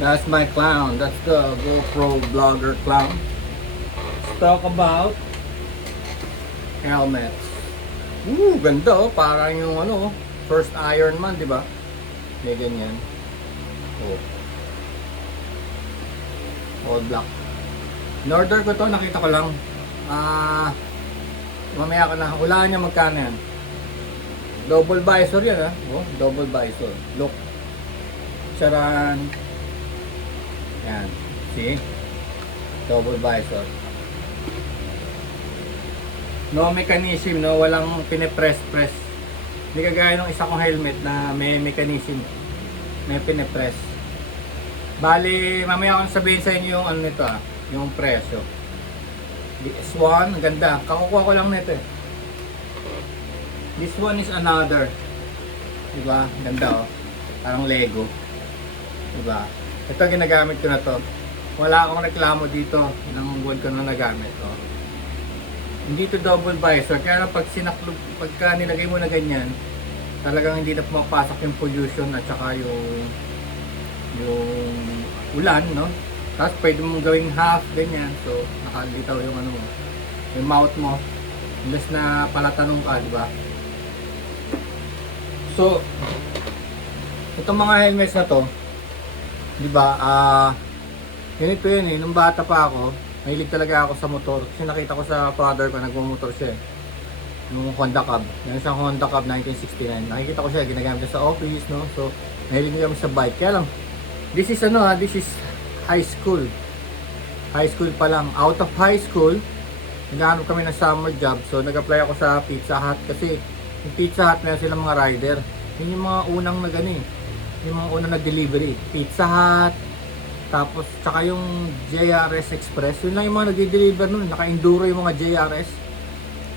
That's my clown. That's the GoPro vlogger clown. Let's talk about helmets. Ooh, ganda oh. Parang yung ano, first Iron Man, di ba? May ganyan. Oh. All black. In-order ko to, nakita ko lang. Ah, mamaya ka na. Hulaan niya magkano yan. Double visor yan ah. Oh, double visor. Look. Charan. Yan. See? Double visor. No mechanism, no? Walang pinipress-press. Hindi kagaya ng isa kong helmet na may mechanism. May pinipress. Bali, mamaya ako sabihin sa inyo yung ano nito ah. Yung presyo. This one, ganda. Kakukuha ko lang nito eh. This one is another. Diba? Ganda oh. Parang Lego. Diba? Ito ginagamit ko na to. Wala akong reklamo dito ng buwan ko na nagamit. Oh. Hindi to double visor. Kaya pag sinaklog, pagka nilagay mo na ganyan, talagang hindi na pumapasok yung pollution at saka yung yung ulan, no? Tapos pwede mong gawing half, ganyan. So, nakalitaw yung ano mo. Yung mouth mo. Imbes na palatanong ka, di ba? So, itong mga helmets na to, di ba, ah, ganito yun eh, nung bata pa ako, mahilig talaga ako sa motor. Kasi nakita ko sa father ko, nagmumotor siya eh. Yung Honda Cab. Yung isang Honda Cab 1969. Nakikita ko siya, ginagamit niya sa office, no? So, mahilig niya sa bike. Kaya lang, this is ano ha, this is high school. High school pa lang. Out of high school, naghahanap kami ng summer job. So, nag-apply ako sa Pizza Hut kasi yung Pizza Hut, meron silang mga rider. Yun yung mga unang na gani. Yung mga unang na delivery. Pizza Hut, tapos tsaka yung JRS Express. Yun lang yung mga nagde-deliver nun. Naka-enduro yung mga JRS.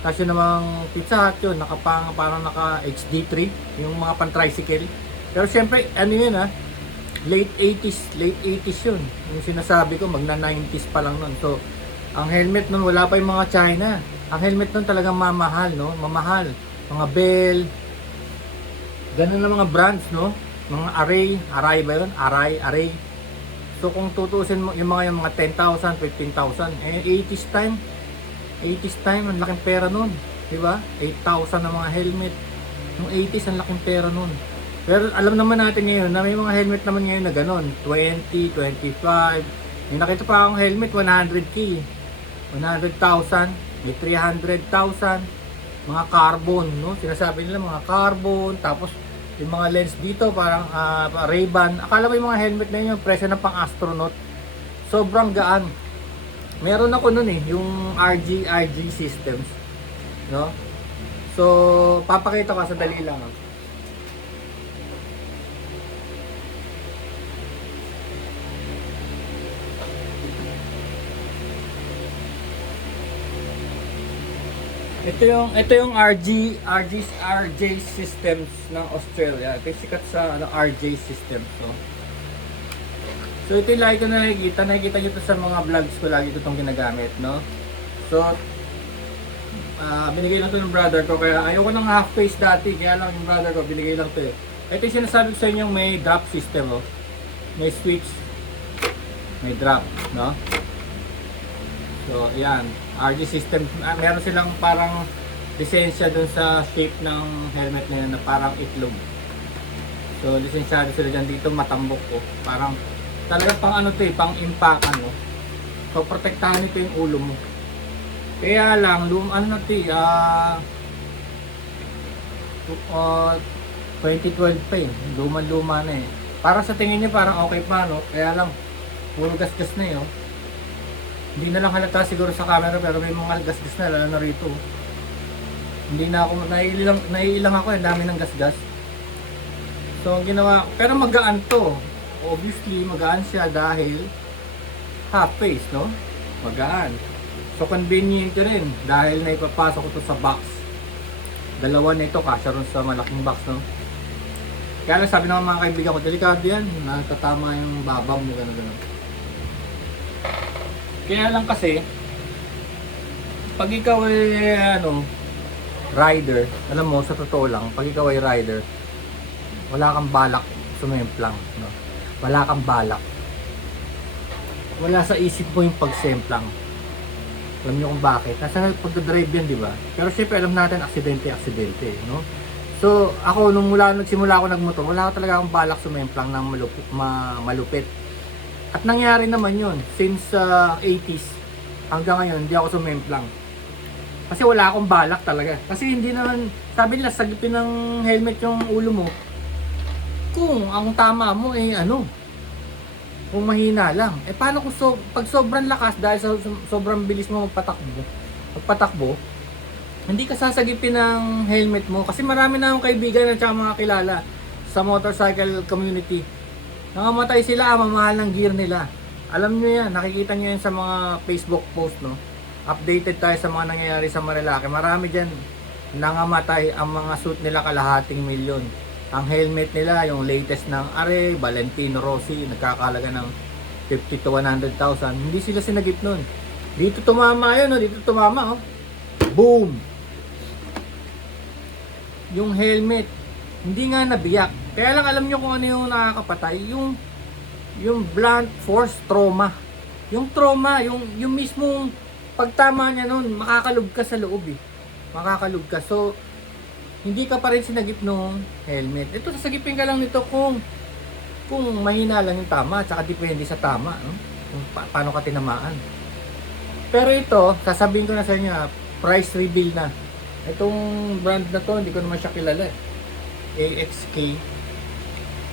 Tapos yun namang Pizza Hut yun. Nakapang, parang naka HD3. Yung mga pan-tricycle. Pero syempre, ano yun ha? Late 80s. Late 80s yun. Yung sinasabi ko, magna 90s pa lang nun. So, ang helmet nun, wala pa yung mga China. Ang helmet nun talagang mamahal, no? Mamahal. Mga Bell. Ganun na mga brands, no? Mga Array. Array ba yun? Array, Array. So kung tutusin mo yung mga yung mga 10,000, 15,000, eh 80s time. 80s time, ang laking pera nun. Di ba? 8,000 na mga helmet. Yung 80s, ang laking pera nun. Pero alam naman natin ngayon na may mga helmet naman ngayon na ganun. 20, 25. May nakita pa akong helmet, 100k. 100,000. May 300,000. Mga carbon, no? Sinasabi nila mga carbon. Tapos yung mga lens dito parang uh, Ray-Ban. Akala mo yung mga helmet na yun yung presyo ng pang astronaut. Sobrang gaan. Meron ako nun eh, yung RG RG systems. No? So, papakita ko sa dali lang. ah. Ito yung ito yung RG RG RJ systems ng Australia. Ito sikat sa ano RJ system so. So ito yung lagi ko na nakikita, nakikita nyo sa mga vlogs ko lagi ko itong ginagamit, no? So ah binigay lang to ng brother ko kaya ayoko ng half face dati, kaya lang yung brother ko binigay lang to eh. Ito yung sinasabi ko sa inyo may drop system, oh. May switch, may drop, no? So, yan. RG system. Ah, meron silang parang lisensya dun sa shape ng helmet na yan na parang itlog. So, lisensyado sila dyan dito matambok ko. Parang talaga pang ano to eh, pang impact ano. So, protektahan nito yung ulo mo. Kaya lang, lum, ano na to eh, ah, uh, 2012 pa eh. Luma-luma na eh. Para sa tingin niya parang okay pa no. Kaya lang, puro gasgas na eh oh. Hindi na lang halata siguro sa camera pero may mga gasgas na lalo na rito. Hindi na ako naiilang naiilang ako, eh dami ng gasgas. So ang ginawa, pero magaan to. Obviously magaan siya dahil half face, no? Magaan. So convenient rin dahil naipapasok ko to sa box. Dalawa na ito kasya ron sa malaking box, no? Kaya sabi ng mga kaibigan ko, delikado yan, natatama yung babam mo, gano'n gano'n. Kaya lang kasi, pag ikaw ay ano, rider, alam mo, sa totoo lang, pag ikaw ay rider, wala kang balak sumimplang. No? Wala kang balak. wala sa isip mo yung pagsemplang. Alam niyo kung bakit. Nasa pagdadrive yan, di ba? Pero syempre alam natin, aksidente, aksidente, no? So, ako, nung mula, nagsimula ako nagmotor, wala talaga akong balak sumemplang ng malupit, ma, malupit. At nangyari naman yun, since uh, 80s, hanggang ngayon, hindi ako sumemplang. Kasi wala akong balak talaga. Kasi hindi naman, sabi nila, sagipin ng helmet yung ulo mo, kung ang tama mo eh ano, kung mahina lang. Eh paano kung so, pag sobrang lakas dahil sa so- sobrang bilis mo magpatakbo, magpatakbo, hindi ka sasagipin ng helmet mo. Kasi marami na akong kaibigan at mga kilala sa motorcycle community. Nangamatay sila, mamahal ng gear nila. Alam nyo yan, nakikita nyo yan sa mga Facebook post, no? Updated tayo sa mga nangyayari sa Marilake. Marami dyan nangamatay ang mga suit nila kalahating milyon. Ang helmet nila, yung latest ng Are, Valentino Rossi, nagkakalaga ng 50 to 100,000. Hindi sila sinagip nun. Dito tumama yun, no? dito tumama. Oh. Boom! Yung helmet, hindi nga nabiyak. Kaya lang alam nyo kung ano yung nakakapatay. Yung, yung blunt force trauma. Yung trauma, yung, yung mismong pagtama niya nun, makakalog ka sa loob eh. Makakalog ka. So, hindi ka pa rin sinagip ng helmet. Ito, sasagipin ka lang nito kung kung mahina lang yung tama, tsaka depende sa tama, no? kung pa- paano ka tinamaan. Pero ito, sasabihin ko na sa inyo, ah, price reveal na. Itong brand na to, hindi ko naman siya kilala. eh. AXK.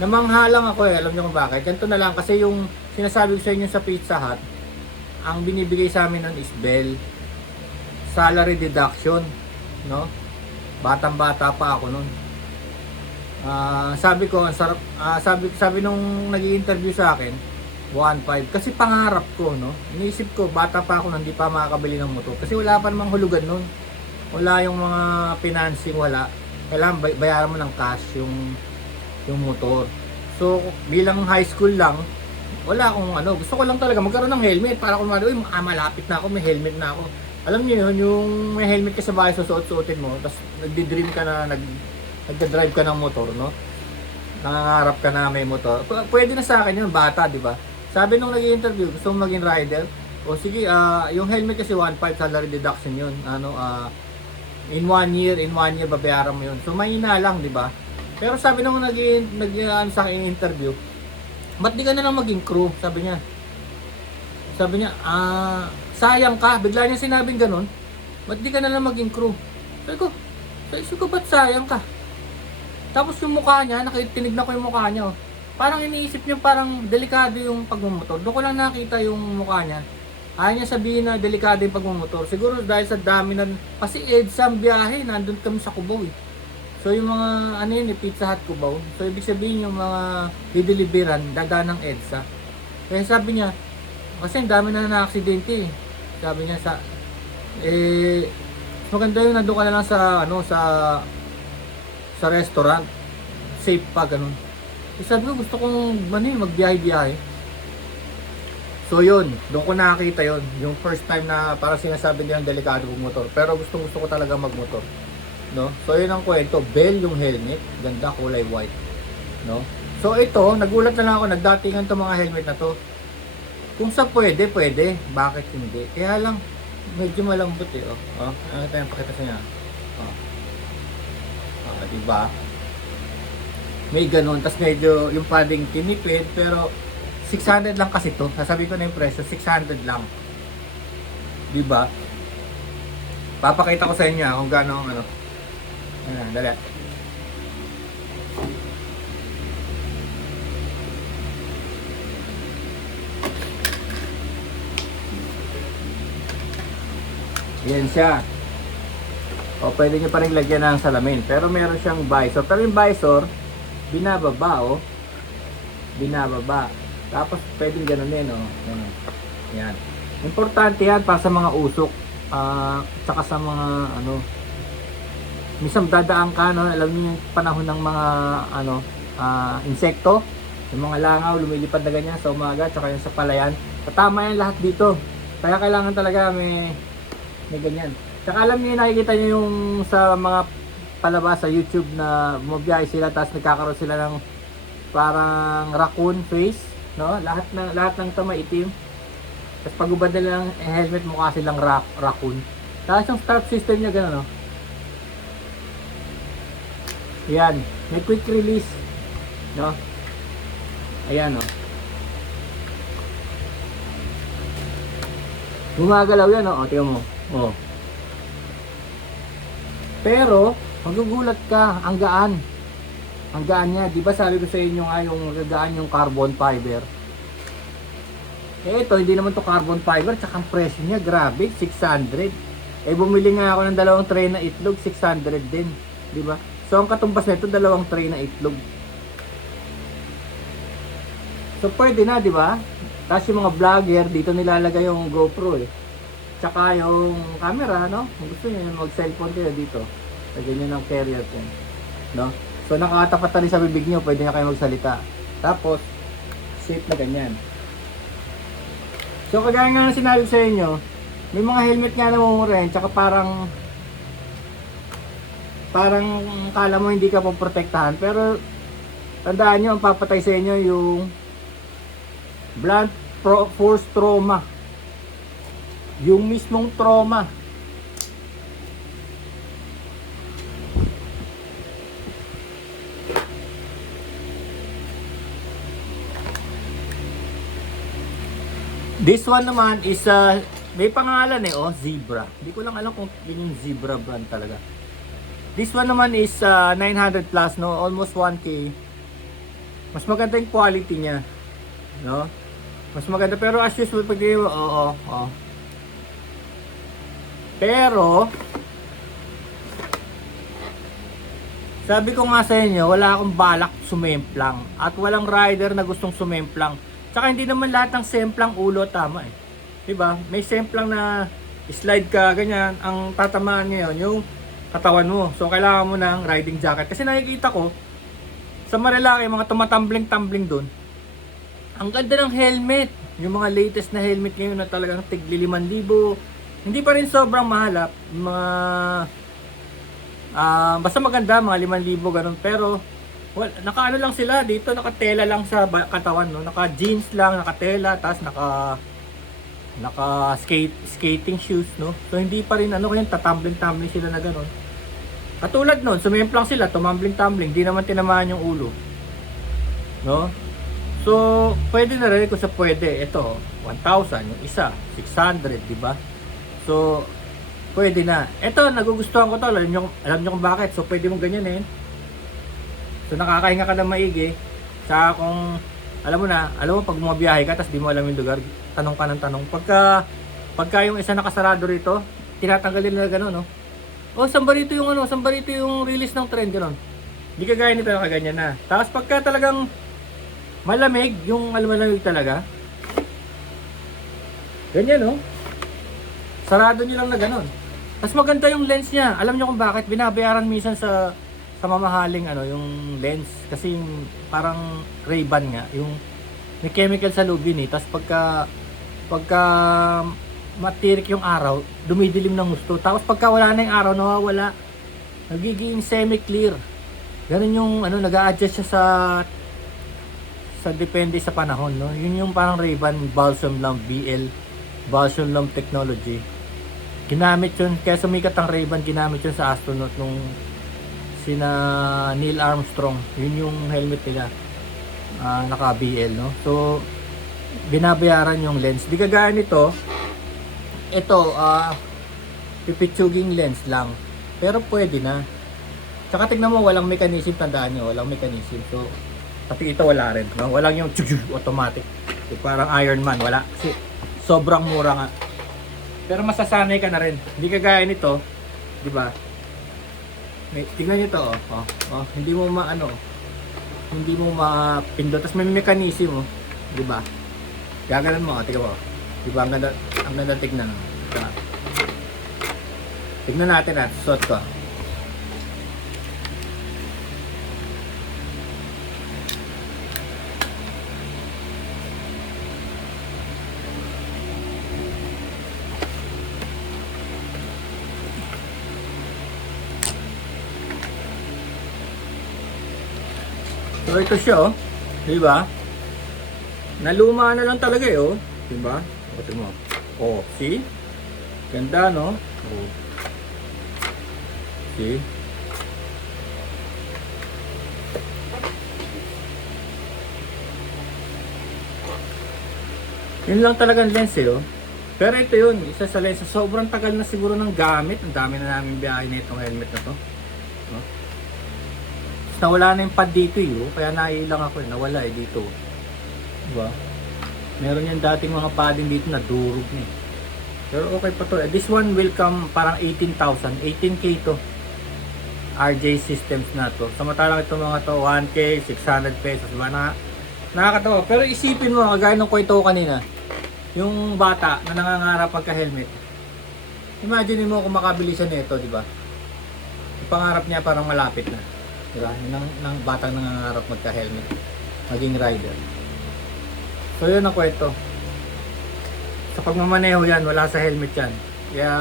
Namangha lang ako eh, alam niyo kung bakit. Ganito na lang, kasi yung sinasabi ko sa inyo sa Pizza Hut, ang binibigay sa amin nun is Bell salary deduction, no? Batang-bata pa ako nun. Ah, sabi ko, ang sarap, ah, sabi, sabi nung nag interview sa akin, 1.5. Kasi pangarap ko, no? Iniisip ko, bata pa ako, hindi pa makakabili ng motor. Kasi wala pa namang hulugan nun. Wala yung mga financing, wala. Kailangan bay- bayaran mo ng cash yung, yung motor. So, bilang high school lang, wala akong ano, gusto ko lang talaga magkaroon ng helmet para kung ano, ah, malapit na ako, may helmet na ako. Alam niyo yun, yung may helmet ka sa bahay, susuot-suotin mo, tapos nagdi-dream ka na, nag, nagda-drive ka ng motor, no? Nangangarap ka na may motor. P- pwede na sa akin yun, bata, di ba? Sabi nung nag-interview, gusto mong maging rider, o sige, ah, yung helmet kasi 1.5 salary deduction yun. Ano, ah, in one year, in one year, babayaran mo yun. So, mahina lang, di ba? Pero sabi nung nag, nag ano, sa akin interview, ba't di ka na lang maging crew? Sabi niya. Sabi niya, ah, sayang ka. Bigla niya sinabing ganun. Ba't di ka na lang maging crew? Sabi ko, sabi ko, ba't sayang ka? Tapos yung mukha niya, nakitinignan ko yung mukha niya. oh. Parang iniisip niya parang delikado yung pagmumotor. Doon ko lang nakita yung mukha niya. Ayaw niya sabihin na delikado yung pagmumotor. Siguro dahil sa dami na... Kasi EDSA ang biyahe, nandun kami sa Cubao eh. So yung mga ano yun, eh, Pizza Hut Cubao. So ibig sabihin yung mga dideliveran, dadaan ng EDSA. Kaya sabi niya, kasi ang dami na na-aksidente eh. Sabi niya sa... Eh, maganda yun, nandun ka na lang sa, ano, sa sa restaurant. Safe pa, ganun. Eh, sabi ko, gusto kong ano, eh, magbiyahe-biyahe. So yun, doon ko nakakita yun. Yung first time na parang sinasabi nilang delikado kong motor. Pero gusto gusto ko talaga magmotor. No? So yun ang kwento. Bell yung helmet. Ganda, kulay white. No? So ito, nagulat na lang ako. Nagdatingan to mga helmet na to. Kung sa pwede, pwede. Bakit hindi? Kaya lang, medyo malambot eh. Oh. Oh, ano tayo pakita sa inyo. Oh. Ah, diba? May ganun. Tapos medyo yung padding tinipid. Pero 600 lang kasi to. Sasabi ko na yung presyo. 600 lang. Diba? Papakita ko sa inyo ah, kung gaano ano. Ayan, dali. Yan siya. O pwede nyo pa rin lagyan ng salamin. Pero meron siyang visor. Pero yung visor, binababa o. Binababa. Tapos pwedeng ganun din o. Yan. yan. Importante yan para sa mga usok. ah tsaka sa mga ano. Minsan dadaan ka no, alam niyo yung panahon ng mga ano, ah, insekto. Yung mga langaw lumilipad na ganyan sa umaga tsaka yung sa palayan. Tatama yan lahat dito. Kaya kailangan talaga may may ganyan. Tsaka alam niyo, nakikita niyo yung sa mga palabas sa YouTube na bumabiyahe sila tapos nagkakaroon sila ng parang raccoon face, no? Lahat ng lahat ng tama itim. Tapos pag ubad na lang eh, helmet mo kasi lang rac raccoon. Tapos yung start system niya gano'n, no? Yan. May quick release. No? Ayan, no? Gumagalaw yan, no? O, tingnan mo. O. Pero, magugulat ka. Ang gaan. Ang gaan niya. Di ba sabi ko sa inyo nga yung gagaan yung carbon fiber. Eh ito, hindi naman to carbon fiber, tsaka ang presyo niya, grabe, 600. Eh bumili nga ako ng dalawang tray na itlog, 600 din, di ba? So ang katumbas nito, dalawang tray na itlog. So pwede na, di ba? Tapos yung mga vlogger, dito nilalagay yung GoPro eh. Tsaka yung camera, no? Kung gusto niyo mag-cellphone kayo dito. Lagyan nyo ng carrier pin. No? So nakatapat na rin sa bibig niyo, pwede na kayo magsalita. Tapos, shape na ganyan. So kagaya nga ng sinabi sa inyo, may mga helmet nga na mumura tsaka parang parang kala mo hindi ka poprotektahan pero tandaan nyo ang papatay sa inyo yung blunt force trauma yung mismong trauma This one naman is uh, may pangalan eh, oh, Zebra. Hindi ko lang alam kung yun yung Zebra brand talaga. This one naman is uh, 900 plus, no? Almost 1K. Mas maganda yung quality niya. No? Mas maganda. Pero as usual, pag oo, oo, oo. Pero, sabi ko nga sa inyo, wala akong balak sumemplang. At walang rider na gustong sumemplang. Tsaka hindi naman lahat ng semplang ulo tama eh. 'Di ba? May semplang na slide ka ganyan, ang tatamaan ngayon yung katawan mo. So kailangan mo ng riding jacket kasi nakikita ko sa Marilaki mga tumatambling-tambling doon. Ang ganda ng helmet. Yung mga latest na helmet ngayon na talagang tigli 5,000. Hindi pa rin sobrang mahal ah. Mga ah basta maganda mga 5,000 ganun pero well, naka ano lang sila dito, nakatela lang sa katawan, no? Naka jeans lang, nakatela, tapos naka naka skate skating shoes, no? So hindi pa rin ano kaya tatumbling-tumbling sila na ganun. Katulad nun, sumemplang sila, tumambling-tumbling, di naman tinamaan yung ulo. No? So, pwede na rin kung sa pwede. Ito, 1,000, yung isa, 600, di ba? So, pwede na. Ito, nagugustuhan ko to. Alam nyo, alam nyo kung bakit. So, pwede mong ganyan eh. So nakakahinga ka ng maigi. Sa kung alam mo na, alam mo pag bumabiyahe ka tapos di mo alam yung lugar, tanong ka ng tanong. Pagka pagka yung isa nakasarado rito, tinatanggal nila gano'n, no? Oh, saan ba rito yung ano, saan ba rito yung release ng trend gano'n? Hindi ka gaya nito nakaganyan na. Tapos pagka talagang malamig, yung alam malamig talaga, ganyan, no? Sarado nyo lang na gano'n. Tapos maganda yung lens niya. Alam nyo kung bakit? Binabayaran minsan sa sa mamahaling ano yung lens kasi yung parang Ray-Ban nga yung may chemical sa yun eh tapos pagka pagka matirik yung araw dumidilim ng gusto. Tapos pagka wala na yung araw nawawala. Nagiging semi-clear. Ganun yung ano nag adjust siya sa sa depende sa panahon no? Yun yung parang Ray-Ban balsam lamp BL balsam lamp technology. Ginamit yun kaya sumikat ang Ray-Ban ginamit yun sa astronaut nung sina Neil Armstrong. Yun yung helmet nila. Ah, naka BL no? So binabayaran yung lens di kagaya nito ito ah pipitsuging lens lang pero pwede na tsaka tignan mo walang mechanism tandaan nyo walang mechanism so pati ito wala rin no? walang yung automatic so, parang Iron Man wala kasi sobrang mura nga pero masasanay ka na rin hindi kagaya nito di ba may, tingnan nyo to, oh. oh. oh. Hindi mo maano, hindi mo mapindot. Tapos may mechanism, oh. Di ba? Gagalan mo, oh. tingnan mo. Di ba? Ang ganda, ang ganda tignan. Oh. Diba? Tignan natin, ah. Suot ko. So ito siya oh. 'Di ba? Naluma na lang talaga eh oh. 'Di ba? Kasi mo. Oh, see? Ganda, no? Oh. See? Yun lang talagang lens eh, oh. Pero ito yun, isa sa lens. Sobrang tagal na siguro ng gamit. Ang dami na namin biyahe na itong helmet na to. No? Tapos nawala na yung pad dito eh, oh. Kaya nailang ako eh. Nawala eh dito. Diba? Meron yung dating mga padding dito na durog na eh. Pero okay pa to. eh. This one will come parang 18,000. 18k to. RJ systems na to. Samantalang itong mga to 1k, 600 pesos. Diba? Na, nakakatawa. Pero isipin mo, kagaya ng kwento ko kanina. Yung bata na nangangarap pagka-helmet. Imagine mo kung makabili siya nito, di ba? Pangarap niya parang malapit na. Di ba? Yung Ng, ng batang nangangarap magka-helmet. Maging rider. So yun ang kwento. Sa pagmamaneho yan, wala sa helmet yan. Kaya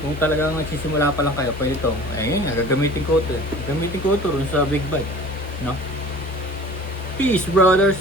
kung talagang nagsisimula pa lang kayo, pwede ito. Ayun gagamitin ko ito. eh. Gagamitin ko ito sa big bike. No? Peace, brothers!